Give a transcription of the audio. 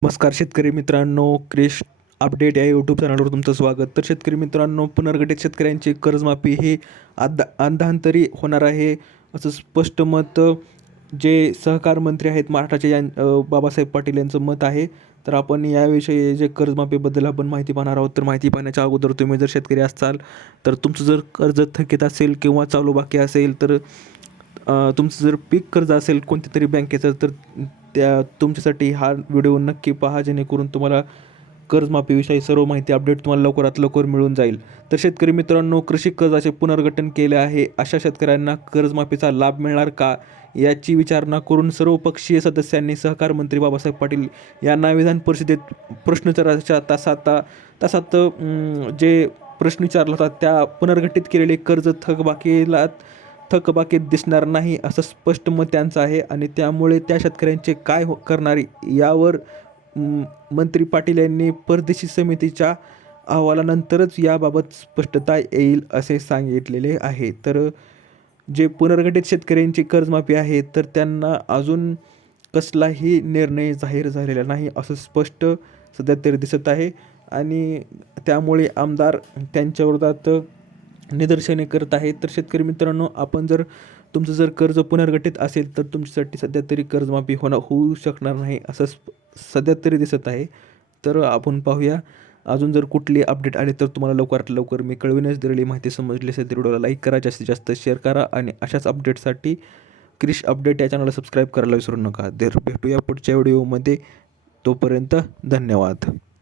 नमस्कार शेतकरी मित्रांनो, क्रिश अपडेट या यूट्यूब चॅनलवर तुमचं स्वागत. तर शेतकरी मित्रांनो, पुनर्गठित शेतकऱ्यांची कर्जमाफी ही अंधांतरी होणार आहे असं स्पष्ट मत जे सहकार मंत्री आहेत महाराष्ट्राचे बाबासाहेब पाटील यांचं मत आहे. तर आपण याविषयी जे कर्जमाफीबद्दल आपण माहिती पाहणार आहोत. तर माहिती पाहण्याच्या अगोदर तुम्ही जर शेतकरी असाल तर तुमचं जर कर्ज थकीत असेल किंवा चालू बाकी असेल तर तुमचं जर पीक कर्ज असेल कोणत्या तरी बँकेचं तर तुमच्यासाठी हा व्हिडिओ नक्की पहा, जेणेकरून तुम्हाला कर्जमाफीविषयी सर्व माहिती अपडेट तुम्हाला लवकरात लवकर मिळून जाईल. तर शेतकरी मित्रांनो, कृषी कर्जाचे पुनर्गठन केले आहे अशा शेतकऱ्यांना कर्जमाफीचा लाभ मिळणार का, याची विचारणा करून सर्वपक्षीय सदस्यांनी सहकार मंत्री बाबासाहेब पाटील यांना विधान परिषदेत प्रश्नोत्तराच्या तासात जे प्रश्न विचारला होता त्या पुनर्गठित केलेले कर्ज थकबाकीत दिसणार नाही असं स्पष्ट मत त्यांचं आहे. आणि त्यामुळे त्या शेतकऱ्यांचे काय करणारे यावर मंत्री पाटील यांनी परदेशी समितीच्या अहवालानंतरच याबाबत स्पष्टता येईल असे सांगितलेले आहे. तर जे पुनर्गठित शेतकऱ्यांची कर्जमाफी आहे तर त्यांना अजून कसलाही निर्णय जाहीर झालेला नाही असं स्पष्ट सध्या तरी दिसत आहे. आणि त्यामुळे आमदार त्यांच्या विरोधात निदर्शने करत आहेत. तर शेतकरी मित्रांनो, आपण जर तुमचं जर कर्ज पुनर्गठित असेल तर तुमच्यासाठी सध्या तरी कर्जमाफी होऊ शकणार नाही असं सध्या तरी दिसत आहे. तर आपण पाहूया अजून जर कुठली अपडेट आली तर तुम्हाला लवकरात लवकर मी कळविण्यास दिलेली माहिती समजली असेल तर व्हिडिओला लाईक करा, जास्तीत जास्त शेअर करा आणि अशाच अपडेटसाठी क्रिश अपडेट या चॅनलला सबस्क्राईब करायला विसरू नका. तर भेटूया पुढच्या व्हिडिओमध्ये. तोपर्यंत धन्यवाद.